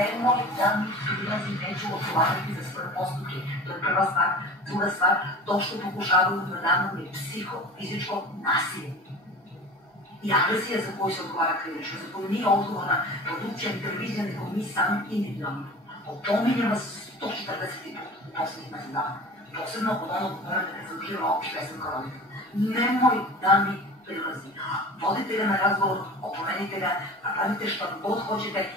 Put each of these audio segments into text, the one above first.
nemoj da mi prilazi, neću odgovarati za svoje postupke. To je prva stvar. Druga stvar, to što pokušavaju da danu je psiho-fizičko nasilje. I agresija za koju se odgovara krivično, za koju nije odgovorna produkcija ni televizija, nego mi sami individualno. Opominjem vas 140 puta u poslednjih mesec dana. Posebno od onog momenta kad sam doživjela opšte vesem kao roditelj. Nemoj da mi prilazi. Vodite ga na razgovor, opomenite ga, napravite što god hoćete.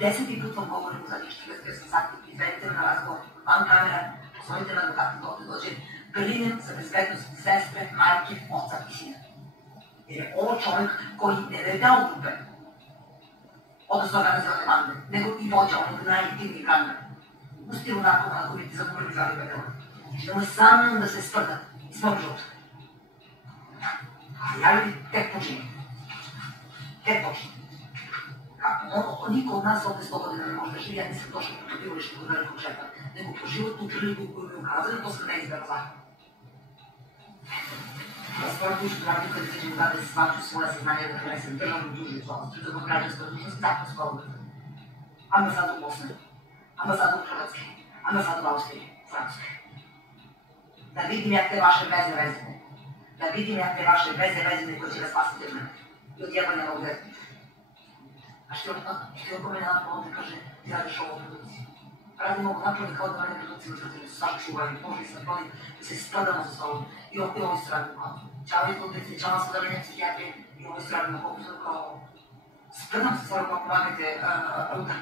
50. put vam govorim u zadnjih 48 sati, izvedite me na razgovor, van kamera, pozovite me advokata da ovde dođe. Brinem za bezbednost sestre, majke, oca i sina. Jer je ovo čovjek koji ne da je dao grupe, odnosno organizovane bande, nego i vođa onog najaktivnijih banda. U stilu narkomana koji ti zamurili za Libedela. Idemo samo da se sprda i smog žuta. A ja ljudi tek počinjem. Tek počinjem. Niko od nas ovde 100 godina ne može da živi, ja nisam došla po prebivalište kod velikog šefa, nego po životnu priliku koju mi je ukazali, to sam neizbjera zakon. Ja sportujući pravdu kada izađem da shvaću svoje saznanje da prenesem državnu dužnicu, odnosno građansku dužnost, zakonsko obavljaju. Ambasadu u Bosni, ambasadu u Hrvatske, ambasadu u Austriji, Francuske. Da vidim ja te vaše veze vezine. Da vidim ja te vaše veze vezine koje će vas spasiti od mene. I od jebanja ovog deteta. A što je opomenjala pa ovde kaže, ti radiš ovo u produkciji. Radimo ovo napravi kao da mene produkcije utvrđene, sačuvaju, može i sačuvaju, i se stradamo za stolom. I ovo isto radimo kao. Čao izgledice, čao nas odarenja psihijatrije, i ovo isto radimo kao. Spredam se stvarno kao pomagajte ruda.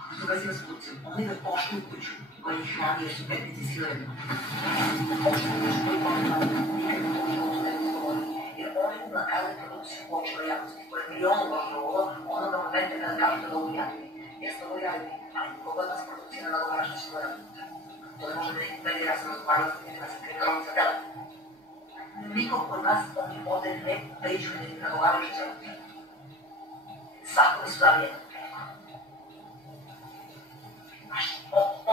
Ako to vezima s produkcijom, oni da poštuju kuću koja ih hrani jer su petnici s hiljadima. Poštuju kuću koji pomagaju, nikad ne poštuju ovo što ne izgovori. Jer oni unakazuju produkciju u očima javnosti koja je milionu važno ovo, onoga momenta kada kažu da ovo javljaju. Jeste ovo javljaju, ali kogod nas produkcija ne nagovara što će to raditi. To ne može da neki medij, ja sam razgovarala s njim, da sam kriminalnica dela. Nikom od nas oni ovde ne pričaju, ne nagovaraju što će raditi. Svakome su dali jednu priliku.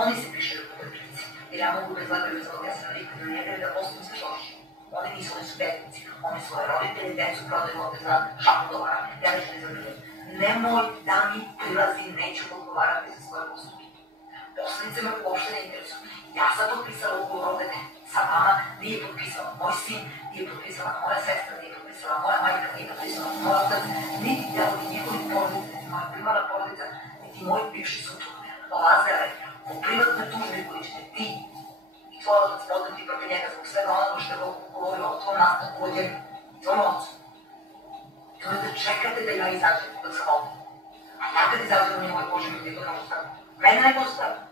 Oni se pišaju po toj prilici. Jer ja mogu bez laka bez ovoga, ja sam navikla na njega da postavim sve loši. Oni nisu, oni su petnici. Oni svoje roditelje, decu prodaju ovde za $100. Ja nešto ne zavrljam. Nemoj da mi prilazi, neću odgovarati za svoje postupke. Poslanice me uopšte ne interesuju. Ja sam potpisala ugovor ovde ne. Sa vama nije potpisala moj sin, nije potpisala moja sestra, nije potpisala moja majka, nije potpisala moj otac, niti delovi njihovi porodice, niti moja primarna porodica, niti moj bivši suprug. Lazare, u privatnoj tužbi koji ćete ti i tvoj otac podneti protiv njega zbog svega onoga što je govorio o tvojom nastanku rođenju i tvojom ocu. To je da čekate da ja izađem dok sam ovdje. A ja kad izađem u njegove Bože, mi to ne može staviti. Mene ne može staviti.